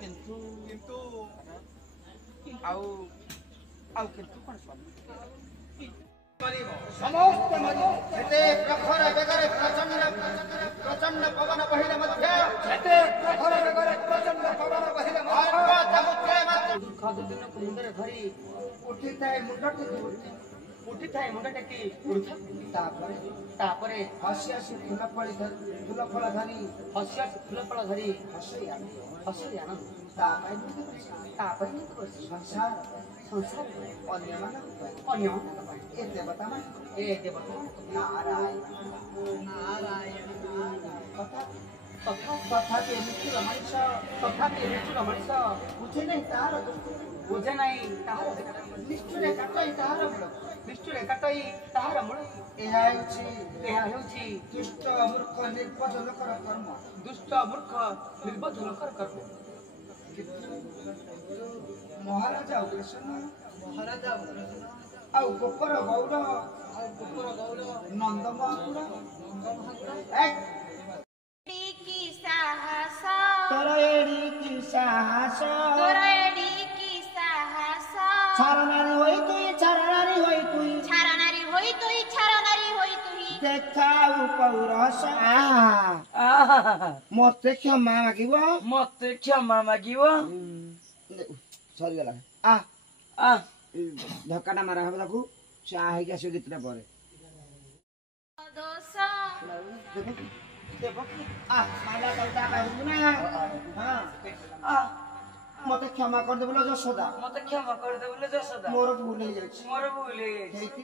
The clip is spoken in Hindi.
किंतु किंतु आउ आउ किंतु कौन स्वामी समस्त एते प्रखर बेगरे प्रचंड पवन बहिले मध्य एते प्रखर बेगरे प्रचंड पवन बहिले मध्य दुर्खद दिन को मुंडरे धरी उठिଥାଏ मुंडटी उठिଥାଏ मुंड टेकी उठा तापरे हसी हसी फूल फल धरी हसी हसी फूल फल धरी हसी आनंद तापर संसार संसार अन्य ए देवता नारायण तथा के मृत्यु मनुष्य बुझे नहीं तार निष्ठुरे काटई तार मूल दुष्ट मूर्ख निर्बोध लोकर कर्म महाराजा उग्रसेन आउ गोपर गौड़ नंद महापुर तोर एड़ी की साहस छारनारी होई तुई देखाऊ पौरस मते क्षमा मागिबो सरी गला धक्काटा मारा हम ताकू चाह है क्या गीतटा पर मते क्षमा कर दे बोलो जसोदा मोर भूल हो जाए